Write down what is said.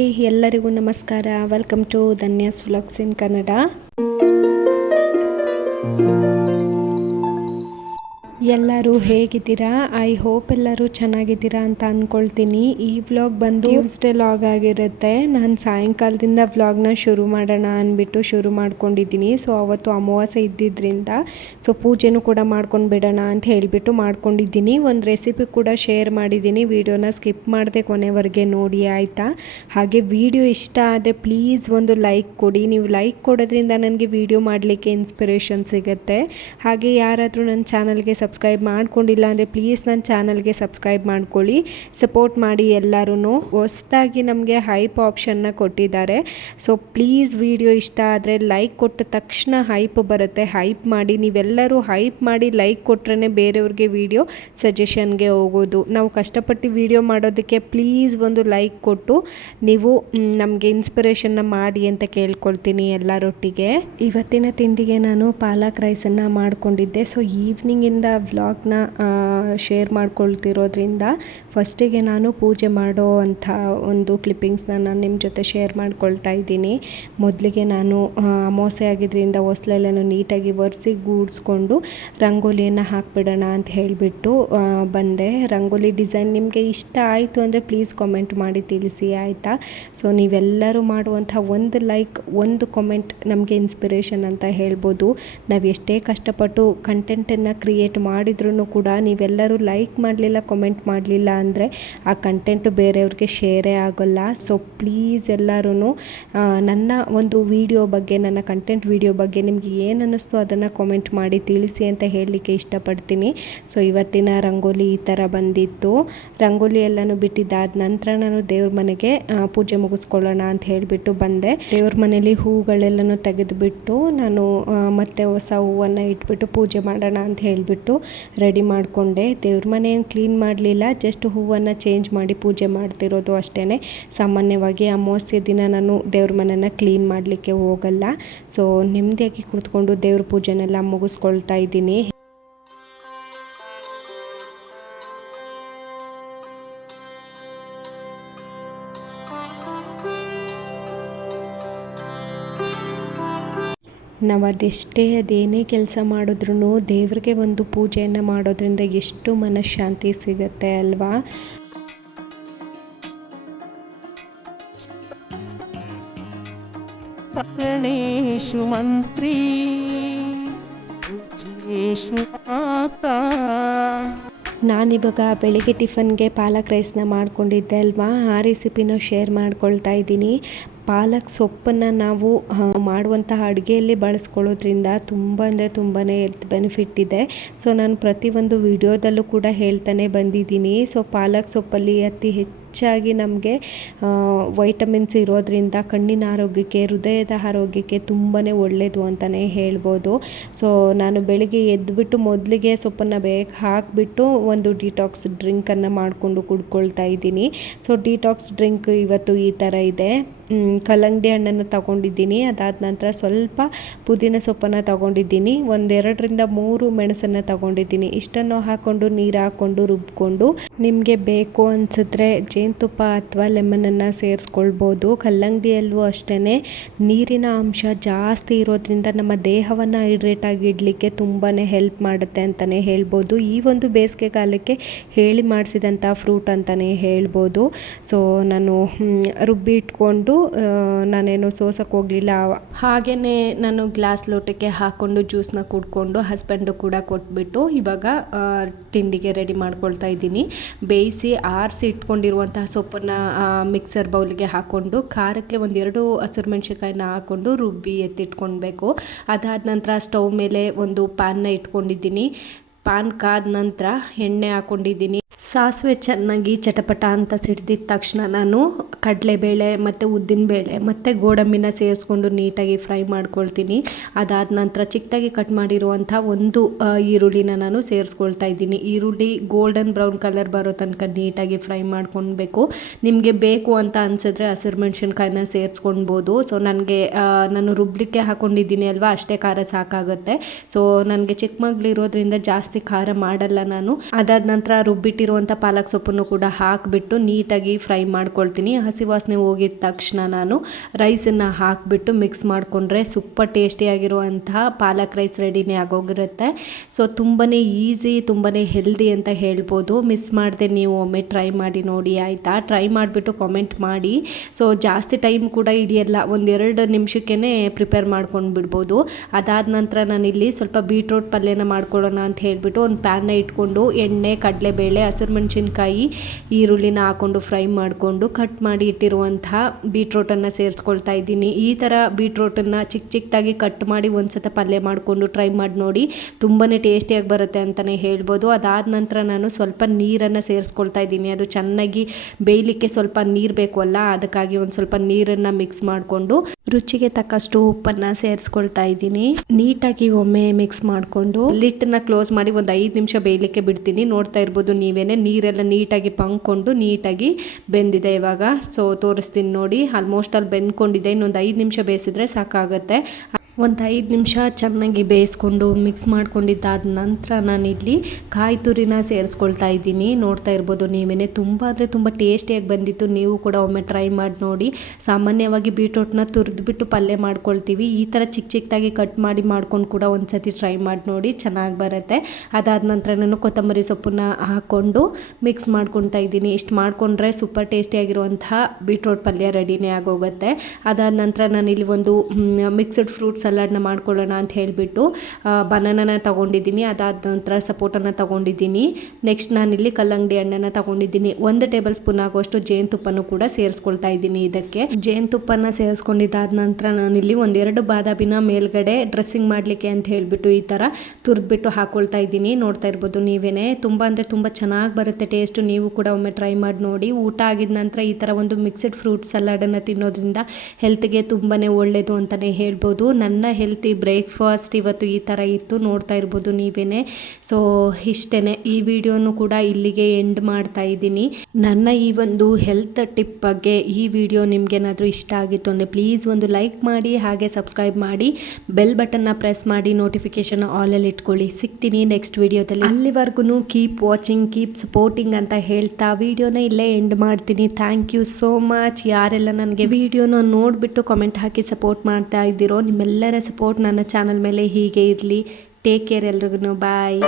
Hi ಎಲ್ಲರಿಗೂ ನಮಸ್ಕಾರ. Welcome to Dhanya's vlogs in Kannada. ಎಲ್ಲರೂ ಹೇಗಿದ್ದೀರಾ? ಐ ಹೋಪ್ ಎಲ್ಲರೂ ಚೆನ್ನಾಗಿದ್ದೀರಾ ಅಂತ ಅಂದ್ಕೊಳ್ತೀನಿ. ಈ ವ್ಲಾಗ್ ಬಂದು ಟ್ಯೂಸ್ಡೇ ವ್ಲಾಗ್ ಆಗಿರುತ್ತೆ. ನಾನು ಸಾಯಂಕಾಲದಿಂದ ವ್ಲಾಗ್ನ ಶುರು ಮಾಡೋಣ ಅಂದ್ಬಿಟ್ಟು ಶುರು ಮಾಡ್ಕೊಂಡಿದ್ದೀನಿ. ಸೊ ಅವತ್ತು ಅಮಾವಾಸ್ಯೆ ಇದ್ದಿದ್ದರಿಂದ ಪೂಜೆನೂ ಕೂಡ ಮಾಡ್ಕೊಂಡು ಬಿಡೋಣ ಅಂತ ಹೇಳಿಬಿಟ್ಟು ಮಾಡ್ಕೊಂಡಿದ್ದೀನಿ. ಒಂದು ರೆಸಿಪಿ ಕೂಡ ಶೇರ್ ಮಾಡಿದ್ದೀನಿ. ವಿಡಿಯೋನ ಸ್ಕಿಪ್ ಮಾಡದೆ ಕೊನೆವರೆಗೆ ನೋಡಿ ಆಯಿತಾ. ಹಾಗೆ ವಿಡಿಯೋ ಇಷ್ಟ ಆದರೆ ಪ್ಲೀಸ್ ಒಂದು ಲೈಕ್ ಕೊಡಿ. ನೀವು ಲೈಕ್ ಕೊಡೋದ್ರಿಂದ ನನಗೆ ವಿಡಿಯೋ ಮಾಡಲಿಕ್ಕೆ ಇನ್ಸ್ಪಿರೇಷನ್ ಸಿಗುತ್ತೆ. ಹಾಗೆ ಯಾರಾದರೂ ನನ್ನ ಚಾನಲ್ಗೆ ಸಬ್ಸ್ಕ್ರೈಬ್ ಮಾಡ್ಕೊಂಡಿಲ್ಲ ಅಂದರೆ ಪ್ಲೀಸ್ ನನ್ನ ಚಾನಲ್ಗೆ ಸಬ್ಸ್ಕ್ರೈಬ್ ಮಾಡ್ಕೊಳ್ಳಿ, ಸಪೋರ್ಟ್ ಮಾಡಿ ಎಲ್ಲರೂ. ಹೊಸದಾಗಿ ನಮಗೆ ಹೈಪ್ ಆಪ್ಷನ್ನ ಕೊಟ್ಟಿದ್ದಾರೆ. ಸೊ ಪ್ಲೀಸ್ ವಿಡಿಯೋ ಇಷ್ಟ ಆದರೆ ಲೈಕ್ ಕೊಟ್ಟ ತಕ್ಷಣ ಹೈಪ್ ಬರುತ್ತೆ. ಹೈಪ್ ಮಾಡಿ, ನೀವೆಲ್ಲರೂ ಹೈಪ್ ಮಾಡಿ ಲೈಕ್ ಕೊಟ್ರೇ ಬೇರೆಯವ್ರಿಗೆ ವಿಡಿಯೋ ಸಜೆಷನ್ಗೆ ಹೋಗೋದು. ನಾವು ಕಷ್ಟಪಟ್ಟು ವಿಡಿಯೋ ಮಾಡೋದಕ್ಕೆ ಪ್ಲೀಸ್ ಒಂದು ಲೈಕ್ ಕೊಟ್ಟು ನೀವು ನಮಗೆ ಇನ್ಸ್ಪಿರೇಷನ್ನ ಮಾಡಿ ಅಂತ ಕೇಳ್ಕೊಳ್ತೀನಿ ಎಲ್ಲರೊಟ್ಟಿಗೆ. ಇವತ್ತಿನ ತಿಂಡಿಗೆ ನಾನು ಪಾಲಕ್ ರೈಸನ್ನು ಮಾಡ್ಕೊಂಡಿದ್ದೆ. ಸೊ ಈವ್ನಿಂಗಿಂದ ವ್ಲಾಗ್ನ ಶೇರ್ ಮಾಡ್ಕೊಳ್ತಿರೋದ್ರಿಂದ ಫಸ್ಟಿಗೆ ನಾನು ಪೂಜೆ ಮಾಡೋ ಅಂಥ ಒಂದು ಕ್ಲಿಪ್ಪಿಂಗ್ಸ್ನ ನಾನು ನಿಮ್ಮ ಜೊತೆ ಶೇರ್ ಮಾಡ್ಕೊಳ್ತಾ ಇದ್ದೀನಿ. ಮೊದಲಿಗೆ ನಾನು ಅಮಾವಾಸ್ಯೆ ಆಗಿದ್ದರಿಂದ ಹೊಸ್ಲೆಲ್ಲನೂ ನೀಟಾಗಿ ಒರೆಸಿ ಗೂಡಿಸ್ಕೊಂಡು ರಂಗೋಲಿಯನ್ನು ಹಾಕಿಬಿಡೋಣ ಅಂತ ಹೇಳಿಬಿಟ್ಟು ಬಂದೆ. ರಂಗೋಲಿ ಡಿಸೈನ್ ನಿಮಗೆ ಇಷ್ಟ ಆಯಿತು ಅಂದರೆ ಪ್ಲೀಸ್ ಕಾಮೆಂಟ್ ಮಾಡಿ ತಿಳಿಸಿ ಆಯಿತಾ. ಸೊ ನೀವೆಲ್ಲರೂ ಮಾಡುವಂಥ ಒಂದು ಲೈಕ್, ಒಂದು ಕಾಮೆಂಟ್ ನಮಗೆ ಇನ್ಸ್ಪಿರೇಷನ್ ಅಂತ ಹೇಳ್ಬೋದು. ನಾವು ಎಷ್ಟೇ ಕಷ್ಟಪಟ್ಟು ಕಂಟೆಂಟನ್ನು ಕ್ರಿಯೇಟ್ ಮಾಡಿದ್ರೂ ಕೂಡ ನೀವೆಲ್ಲರೂ ಲೈಕ್ ಮಾಡಲಿಲ್ಲ, ಕಾಮೆಂಟ್ ಮಾಡಲಿಲ್ಲ ಅಂದರೆ ಆ ಕಂಟೆಂಟು ಬೇರೆಯವ್ರಿಗೆ ಶೇರೇ ಆಗೋಲ್ಲ. ಸೊ ಪ್ಲೀಸ್ ಎಲ್ಲರೂ ನನ್ನ ಒಂದು ವಿಡಿಯೋ ಬಗ್ಗೆ, ನನ್ನ ಕಂಟೆಂಟ್ ವಿಡಿಯೋ ಬಗ್ಗೆ ನಿಮಗೆ ಏನು ಅನ್ನಿಸ್ತು ಅದನ್ನು ಕಾಮೆಂಟ್ ಮಾಡಿ ತಿಳಿಸಿ ಅಂತ ಹೇಳಲಿಕ್ಕೆ ಇಷ್ಟಪಡ್ತೀನಿ. ಸೊ ಇವತ್ತಿನ ರಂಗೋಲಿ ಈ ಥರ ಬಂದಿತ್ತು. ರಂಗೋಲಿ ಎಲ್ಲನೂ ಬಿಟ್ಟಿದ್ದಾದ ನಂತರ ನಾನು ದೇವ್ರ ಮನೆಗೆ ಪೂಜೆ ಮುಗಿಸ್ಕೊಳ್ಳೋಣ ಅಂತ ಹೇಳಿಬಿಟ್ಟು ಬಂದೆ. ದೇವ್ರ ಮನೇಲಿ ಹೂಗಳೆಲ್ಲನೂ ತೆಗೆದುಬಿಟ್ಟು ನಾನು ಮತ್ತೆ ಹೊಸ ಹೂವನ್ನು ಇಟ್ಬಿಟ್ಟು ಪೂಜೆ ಮಾಡೋಣ ಅಂತ ಹೇಳಿಬಿಟ್ಟು ರೆಡಿ ಮಾಡಿಕೊಂಡೆ. ದೇವ್ರ ಮನೇನು ಕ್ಲೀನ್ ಮಾಡಲಿಲ್ಲ, ಜಸ್ಟ್ ಹೂವನ್ನು ಚೇಂಜ್ ಮಾಡಿ ಪೂಜೆ ಮಾಡ್ತಿರೋದು ಅಷ್ಟೇ. ಸಾಮಾನ್ಯವಾಗಿ ಅಮಾವಾಸ್ಯೆ ದಿನ ನಾನು ದೇವ್ರ ಮನೆಯನ್ನು ಕ್ಲೀನ್ ಮಾಡಲಿಕ್ಕೆ ಹೋಗಲ್ಲ. ಸೊ ನೆಮ್ಮದಿಯಾಗಿ ಕೂತ್ಕೊಂಡು ದೇವ್ರ ಪೂಜೆನೆಲ್ಲ ಮುಗಿಸ್ಕೊಳ್ತಾ ಇದ್ದೀನಿ. ನಾವು ಅದೇನೇ ಕೆಲಸ ಮಾಡಿದ್ರೂ ದೇವ್ರಿಗೆ ಒಂದು ಪೂಜೆಯನ್ನು ಮಾಡೋದ್ರಿಂದ ಎಷ್ಟು ಮನಃಶಾಂತಿ ಸಿಗುತ್ತೆ ಅಲ್ವಾ. ಗಣೇಶು ಮಂತ್ರಿ ನಾನಿವಾಗ ಬೆಳಿಗ್ಗೆ ಟಿಫನ್ಗೆ ಪಾಲಕ್ ರೈಸ್ನ ಮಾಡ್ಕೊಂಡಿದ್ದೆ ಅಲ್ವಾ, ಆ ರೆಸಿಪಿನೂ ಶೇರ್ ಮಾಡ್ಕೊಳ್ತಾ ಇದ್ದೀನಿ. ಪಾಲಕ್ ಸೊಪ್ಪನ್ನು ನಾವು ಮಾಡುವಂತಹ ಅಡುಗೆಯಲ್ಲಿ ಬಳಸ್ಕೊಳ್ಳೋದ್ರಿಂದ ತುಂಬ ಅಂದರೆ ತುಂಬಾ ಹೆಲ್ತ್ ಬೆನಿಫಿಟ್ ಇದೆ. ಸೊ ನಾನು ಪ್ರತಿಯೊಂದು ವಿಡಿಯೋದಲ್ಲೂ ಕೂಡ ಹೇಳ್ತಾನೆ ಬಂದಿದ್ದೀನಿ. ಸೊ ಪಾಲಕ್ ಸೊಪ್ಪಲ್ಲಿ ಅತಿ ಹೆಚ್ಚಾಗಿ ನಮಗೆ ವೈಟಮಿನ್ಸ್ ಇರೋದ್ರಿಂದ ಕಣ್ಣಿನ ಆರೋಗ್ಯಕ್ಕೆ, ಹೃದಯದ ಆರೋಗ್ಯಕ್ಕೆ ತುಂಬಾ ಒಳ್ಳೆಯದು ಅಂತಲೇ ಹೇಳ್ಬೋದು. ಸೊ ನಾನು ಬೆಳಿಗ್ಗೆ ಎದ್ದುಬಿಟ್ಟು ಮೊದಲಿಗೆ ಸೊಪ್ಪನ್ನು ಬೇಗ ಹಾಕಿಬಿಟ್ಟು ಒಂದು ಡಿಟಾಕ್ಸ್ ಡ್ರಿಂಕನ್ನು ಮಾಡಿಕೊಂಡು ಕುಡ್ಕೊಳ್ತಾ ಇದ್ದೀನಿ. ಸೊ ಡಿಟಾಕ್ಸ್ ಡ್ರಿಂಕ್ ಇವತ್ತು ಈ ಥರ ಇದೆ. ಕಲ್ಲಂಗಡಿ ಹಣ್ಣನ್ನು ತಗೊಂಡಿದ್ದೀನಿ, ಅದಾದ ನಂತರ ಸ್ವಲ್ಪ ಪುದೀನ ಸೊಪ್ಪನ್ನು ತಗೊಂಡಿದ್ದೀನಿ, 1-2 3 ಮೆಣಸನ್ನು ತಗೊಂಡಿದ್ದೀನಿ. ಇಷ್ಟನ್ನು ಹಾಕ್ಕೊಂಡು ನೀರು ಹಾಕ್ಕೊಂಡು ರುಬ್ಕೊಂಡು ನಿಮಗೆ ಬೇಕು ಅನಿಸಿದ್ರೆ ಜೇನುತುಪ್ಪ ಅಥವಾ ಲೆಮನನ್ನು ಸೇರಿಸ್ಕೊಳ್ಬೋದು. ಕಲ್ಲಂಗಡಿಯಲ್ಲೂ ಅಷ್ಟೇ ನೀರಿನ ಅಂಶ ಜಾಸ್ತಿ ಇರೋದ್ರಿಂದ ನಮ್ಮ ದೇಹವನ್ನು ಹೈಡ್ರೇಟಾಗಿ ಇಡಲಿಕ್ಕೆ ತುಂಬಾ ಹೆಲ್ಪ್ ಮಾಡುತ್ತೆ ಅಂತಲೇ ಹೇಳ್ಬೋದು. ಈ ಒಂದು ಬೇಸಿಗೆ ಕಾಲಕ್ಕೆ ಹೇಳಿ ಮಾಡಿಸಿದಂಥ ಫ್ರೂಟ್ ಅಂತಲೇ ಹೇಳ್ಬೋದು. ಸೊ ನಾನು ರುಬ್ಬಿ ಇಟ್ಕೊಂಡು ನಾನೇನು ಸೋಸಕ್ಕೆ ಹೋಗಲಿಲ್ಲ. ಹಾಗೆಯೇ ನಾನು ಗ್ಲಾಸ್ ಲೋಟಕ್ಕೆ ಹಾಕ್ಕೊಂಡು ಜ್ಯೂಸನ್ನ ಕುಡ್ಕೊಂಡು ಹಸ್ಬೆಂಡು ಕೂಡ ಕೊಟ್ಬಿಟ್ಟು ಇವಾಗ ತಿಂಡಿಗೆ ರೆಡಿ ಮಾಡ್ಕೊಳ್ತಾ ಇದ್ದೀನಿ. ಬೇಯಿಸಿ ಆರಿಸಿ ಇಟ್ಕೊಂಡಿರುವಂತಹ ಸೊಪ್ಪನ್ನು ಮಿಕ್ಸರ್ ಬೌಲಿಗೆ ಹಾಕ್ಕೊಂಡು ಖಾರಕ್ಕೆ 1-2 ಹಸಿರು ಮೆಣಸಿನ್ಕಾಯಿನ ಹಾಕ್ಕೊಂಡು ರುಬ್ಬಿ ಎತ್ತಿಟ್ಕೊಳ್ಬೇಕು. ಅದಾದ ನಂತರ ಸ್ಟವ್ ಮೇಲೆ ಒಂದು ಪ್ಯಾನ್ನ ಇಟ್ಕೊಂಡಿದ್ದೀನಿ. ಪ್ಯಾನ್ ಕಾದ ನಂತರ ಎಣ್ಣೆ ಹಾಕ್ಕೊಂಡಿದ್ದೀನಿ. ಸಾಸಿವೆ ಚೆನ್ನಾಗಿ ಚಟಪಟ ಅಂತ ಸಿಡ್ದಿದ ತಕ್ಷಣ ನಾನು ಕಡಲೆಬೇಳೆ ಮತ್ತು ಉದ್ದಿನಬೇಳೆ ಮತ್ತು ಗೋಡಂಬಿನ ಸೇರಿಸ್ಕೊಂಡು ನೀಟಾಗಿ ಫ್ರೈ ಮಾಡ್ಕೊಳ್ತೀನಿ. ಅದಾದ ನಂತರ ಚಿಕ್ಕದಾಗಿ ಕಟ್ ಮಾಡಿರುವಂಥ ಒಂದು ಈರುಳ್ಳಿನ ನಾನು ಸೇರಿಸ್ಕೊಳ್ತಾ ಇದ್ದೀನಿ. ಈರುಳ್ಳಿ ಗೋಲ್ಡನ್ ಬ್ರೌನ್ ಕಲರ್ ಬರೋ ತನಕ ನೀಟಾಗಿ ಫ್ರೈ ಮಾಡ್ಕೊಳ್ಬೇಕು. ನಿಮಗೆ ಬೇಕು ಅಂತ ಅನಿಸಿದ್ರೆ ಹಸಿರು ಮೆಣಸಿನ್ಕಾಯಿನ ಸೇರಿಸ್ಕೊಳ್ಬೋದು. ಸೊ ನನಗೆ ನಾನು ರುಬ್ಲಿಕ್ಕೆ ಹಾಕ್ಕೊಂಡಿದ್ದೀನಿ ಅಲ್ವಾ, ಅಷ್ಟೇ ಖಾರ ಸಾಕಾಗುತ್ತೆ. ಸೊ ನನಗೆ ಚಿಕ್ಕ ಮಗಳಿರೋದ್ರಿಂದ ಜಾಸ್ತಿ ಖಾರ ಮಾಡಲ್ಲ ನಾನು. ಅದಾದ ನಂತರ ರುಬ್ಬಿಟ್ಟಿರೋ ಇಟ್ಟಿರುವಂಥ ಪಾಲಕ್ ಸೊಪ್ಪನ್ನು ಕೂಡ ಹಾಕಿಬಿಟ್ಟು ನೀಟಾಗಿ ಫ್ರೈ ಮಾಡ್ಕೊಳ್ತೀನಿ. ಹಸಿ ವಾಸನೆ ಹೋಗಿದ ತಕ್ಷಣ ನಾನು ರೈಸನ್ನು ಹಾಕಿಬಿಟ್ಟು ಮಿಕ್ಸ್ ಮಾಡಿಕೊಂಡ್ರೆ ಸೂಪರ್ ಟೇಸ್ಟಿಯಾಗಿರುವಂತಹ ಪಾಲಕ್ ರೈಸ್ ರೆಡಿನೇ ಆಗೋಗಿರುತ್ತೆ. ಸೊ ತುಂಬಾ ಈಸಿ, ತುಂಬಾ ಹೆಲ್ದಿ ಅಂತ ಹೇಳ್ಬೋದು. ಮಿಸ್ ಮಾಡದೆ ನೀವು ಒಮ್ಮೆ ಟ್ರೈ ಮಾಡಿ ನೋಡಿ ಆಯಿತಾ. ಟ್ರೈ ಮಾಡಿಬಿಟ್ಟು ಕಾಮೆಂಟ್ ಮಾಡಿ. ಸೊ ಜಾಸ್ತಿ ಟೈಮ್ ಕೂಡ ಹಿಡಿಯಲ್ಲ, 1-2 ನಿಮಿಷಕ್ಕೇ ಪ್ರಿಪೇರ್ ಮಾಡ್ಕೊಂಡು ಬಿಡ್ಬೋದು. ಅದಾದ ನಂತರ ನಾನಿಲ್ಲಿ ಸ್ವಲ್ಪ ಬೀಟ್ರೋಟ್ ಪಲ್ಯನ ಮಾಡ್ಕೊಳ್ಳೋಣ ಅಂತ ಹೇಳಿಬಿಟ್ಟು ಒಂದು ಪ್ಯಾನ್ನ ಇಟ್ಕೊಂಡು ಎಣ್ಣೆ, ಕಡಲೆಬೇಳೆ, ಹಸಿರು ಮೆಣಸಿನ್ಕಾಯಿ, ಈರುಳ್ಳಿನ ಹಾಕ್ಕೊಂಡು ಫ್ರೈ ಮಾಡಿಕೊಂಡು ಕಟ್ ಮಾಡಿ ಇಟ್ಟಿರುವಂತಹ ಬೀಟ್ರೋಟನ್ನು ಸೇರಿಸ್ಕೊಳ್ತಾ ಇದ್ದೀನಿ. ಈ ಥರ ಬೀಟ್ರೋಟನ್ನು ಚಿಕ್ಕದಾಗಿ ಕಟ್ ಮಾಡಿ ಒಂದ್ಸತ ಪಲ್ಯ ಮಾಡಿಕೊಂಡು ಟ್ರೈ ಮಾಡಿ ನೋಡಿ, ತುಂಬಾ ಟೇಸ್ಟಿಯಾಗಿ ಬರುತ್ತೆ ಅಂತಲೇ ಹೇಳ್ಬೋದು. ಅದಾದ ನಂತರ ನಾನು ಸ್ವಲ್ಪ ನೀರನ್ನು ಸೇರಿಸ್ಕೊಳ್ತಾ ಇದ್ದೀನಿ. ಅದು ಚೆನ್ನಾಗಿ ಬೇಯಲಿಕ್ಕೆ ಸ್ವಲ್ಪ ನೀರು ಬೇಕು ಅಲ್ಲ, ಅದಕ್ಕಾಗಿ ಒಂದು ಸ್ವಲ್ಪ ನೀರನ್ನು ಮಿಕ್ಸ್ ಮಾಡಿಕೊಂಡು ರುಚಿಗೆ ತಕ್ಕಷ್ಟು ಉಪ್ಪನ್ನು ಸೇರಿಸ್ಕೊಳ್ತಾ ಇದ್ದೀನಿ. ನೀಟಾಗಿ ಒಮ್ಮೆ ಮಿಕ್ಸ್ ಮಾಡಿಕೊಂಡು ಲಿಟ್ಟನ್ನ ಕ್ಲೋಸ್ ಮಾಡಿ ಒಂದು 5 ನಿಮಿಷ ಬೇಯಲಿಕ್ಕೆ ಬಿಡ್ತೀನಿ. ನೋಡ್ತಾ ಇರ್ಬೋದು ನೀವೇನೆ, ನೀರೆಲ್ಲ ನೀಟಾಗಿ ಪಂಕೊಂಡು ನೀಟಾಗಿ ಬೆಂದಿದೆ ಇವಾಗ. ಸೊ ತೋರಿಸ್ತೀನಿ ನೋಡಿ, ಆಲ್ಮೋಸ್ಟ್ ಅಲ್ಲಿ ಬೆಂದ್ಕೊಂಡಿದೆ. ಇನ್ನೊಂದು 5 ನಿಮಿಷ ಬೇಯಿಸಿದ್ರೆ ಸಾಕಾಗುತ್ತೆ. ಒಂದು 5 ನಿಮಿಷ ಚೆನ್ನಾಗಿ ಬೇಯಿಸ್ಕೊಂಡು ಮಿಕ್ಸ್ ಮಾಡ್ಕೊಂಡಿದ್ದಾದ ನಂತರ ನಾನಿಲ್ಲಿ ಕಾಯಿ ತುರಿನ ಸೇರಿಸ್ಕೊಳ್ತಾ ಇದ್ದೀನಿ. ನೋಡ್ತಾ ಇರ್ಬೋದು ನೀವೇ, ತುಂಬ ಅಂದರೆ ತುಂಬ ಟೇಸ್ಟಿಯಾಗಿ ಬಂದಿತ್ತು. ನೀವು ಕೂಡ ಒಮ್ಮೆ ಟ್ರೈ ಮಾಡಿ ನೋಡಿ. ಸಾಮಾನ್ಯವಾಗಿ ಬೀಟ್ರೋಟ್ನ ತುರಿದ್ಬಿಟ್ಟು ಪಲ್ಯ ಮಾಡ್ಕೊಳ್ತೀವಿ. ಈ ಥರ ಚಿಕ್ಕದಾಗಿ ಕಟ್ ಮಾಡಿ ಮಾಡ್ಕೊಂಡು ಕೂಡ ಒಂದ್ಸತಿ ಟ್ರೈ ಮಾಡಿ ನೋಡಿ, ಚೆನ್ನಾಗಿ ಬರುತ್ತೆ. ಅದಾದ ನಂತರ ನಾನು ಕೊತ್ತಂಬರಿ ಸೊಪ್ಪನ್ನ ಹಾಕ್ಕೊಂಡು ಮಿಕ್ಸ್ ಮಾಡ್ಕೊಳ್ತಾ ಇದ್ದೀನಿ. ಇಷ್ಟು ಮಾಡಿಕೊಂಡ್ರೆ ಸೂಪರ್ ಟೇಸ್ಟಿಯಾಗಿರುವಂತಹ ಬೀಟ್ರೋಟ್ ಪಲ್ಯ ರೆಡಿನೇ ಆಗೋಗುತ್ತೆ. ಅದಾದ ನಂತರ ನಾನಿಲ್ಲಿ ಒಂದು ಮಿಕ್ಸ್ಡ್ ಫ್ರೂಟ್ಸ್ ಸಲಾಡ್ನ ಮಾಡ್ಕೊಳ್ಳೋಣ ಅಂತ ಹೇಳಿಬಿಟ್ಟು ಬನಾನನ ತೊಗೊಂಡಿದ್ದೀನಿ. ಅದಾದ ನಂತರ ಸಪೋಟನ್ನು ತೊಗೊಂಡಿದ್ದೀನಿ. ನೆಕ್ಸ್ಟ್ ನಾನಿಲ್ಲಿ ಕಲ್ಲಂಗಡಿ ಹಣ್ಣನ್ನು ತೊಗೊಂಡಿದ್ದೀನಿ. 1 ಟೇಬಲ್ ಸ್ಪೂನ್ ಆಗುವಷ್ಟು ಜೇನುತುಪ್ಪನೂ ಕೂಡ ಸೇರಿಸ್ಕೊಳ್ತಾ ಇದ್ದೀನಿ. ಇದಕ್ಕೆ ಜೇನುತುಪ್ಪನ ಸೇರಿಸ್ಕೊಂಡಿದ್ದಾದ ನಂತರ ನಾನಿಲ್ಲಿ 1-2 ಬಾದಾಮಿನ ಮೇಲ್ಗಡೆ ಡ್ರೆಸ್ಸಿಂಗ್ ಮಾಡಲಿಕ್ಕೆ ಅಂತ ಹೇಳಿಬಿಟ್ಟು ಈ ಥರ ತುರಿದ್ಬಿಟ್ಟು ಹಾಕ್ಕೊಳ್ತಾ ಇದ್ದೀನಿ. ನೋಡ್ತಾ ಇರ್ಬೋದು ನೀವೇ, ತುಂಬ ಅಂದರೆ ತುಂಬ ಚೆನ್ನಾಗಿ ಬರುತ್ತೆ ಟೇಸ್ಟು. ನೀವು ಕೂಡ ಒಮ್ಮೆ ಟ್ರೈ ಮಾಡಿ ನೋಡಿ. ಊಟ ಆಗಿದ ನಂತರ ಈ ಥರ ಒಂದು ಮಿಕ್ಸ್ಡ್ ಫ್ರೂಟ್ ಸಲಾಡನ್ನು ತಿನ್ನೋದ್ರಿಂದ ಹೆಲ್ತ್ಗೆ ತುಂಬಾ ಒಳ್ಳೆಯದು ಅಂತಲೇ ಹೇಳ್ಬೋದು. ನನ್ನ ಹೆಲ್ತಿ ಬ್ರೇಕ್ಫಾಸ್ಟ್ ಇವತ್ತು ಈ ಥರ ಇತ್ತು, ನೋಡ್ತಾ ಇರ್ಬೋದು ನೀವೇ. ಸೊ ಇಷ್ಟೇ, ಈ ವಿಡಿಯೋನು ಕೂಡ ಇಲ್ಲಿಗೆ ಎಂಡ್ ಮಾಡ್ತಾ ಇದ್ದೀನಿ. ನನ್ನ ಈ ಒಂದು ಹೆಲ್ತ್ ಟಿಪ್ ಬಗ್ಗೆ ಈ ವಿಡಿಯೋ ನಿಮ್ಗೇನಾದರೂ ಇಷ್ಟ ಆಗಿತ್ತು ಅಂದರೆ ಪ್ಲೀಸ್ ಒಂದು ಲೈಕ್ ಮಾಡಿ, ಹಾಗೆ ಸಬ್ಸ್ಕ್ರೈಬ್ ಮಾಡಿ, ಬೆಲ್ ಬಟನ್ನ ಪ್ರೆಸ್ ಮಾಡಿ, ನೋಟಿಫಿಕೇಶನ್ ಆಲಲ್ಲಿ ಇಟ್ಕೊಳ್ಳಿ. ಸಿಗ್ತೀನಿ ನೆಕ್ಸ್ಟ್ ವಿಡಿಯೋದಲ್ಲಿ. ಅಲ್ಲಿವರೆಗೂ ಕೀಪ್ ವಾಚಿಂಗ್, ಕೀಪ್ ಸಪೋರ್ಟಿಂಗ್ ಅಂತ ಹೇಳ್ತಾ ವಿಡಿಯೋನ ಇಲ್ಲೇ ಎಂಡ್ ಮಾಡ್ತೀನಿ. Thank you so much. ಯಾರೆಲ್ಲ ನನಗೆ ವಿಡಿಯೋನ ನೋಡಿಬಿಟ್ಟು ಕಾಮೆಂಟ್ ಹಾಕಿ ಸಪೋರ್ಟ್ ಮಾಡ್ತಾ ಇದ್ದೀರೋ, ನಿಮ್ಮೆಲ್ಲರ ಸಪೋರ್ಟ್ ನನ್ನ ಚಾನಲ್ ಮೇಲೆ ಹೀಗೆ ಇರಲಿ. ಟೇಕ್ ಕೇರ್ ಎಲ್ರಿಗೂ. ಬಾಯ್.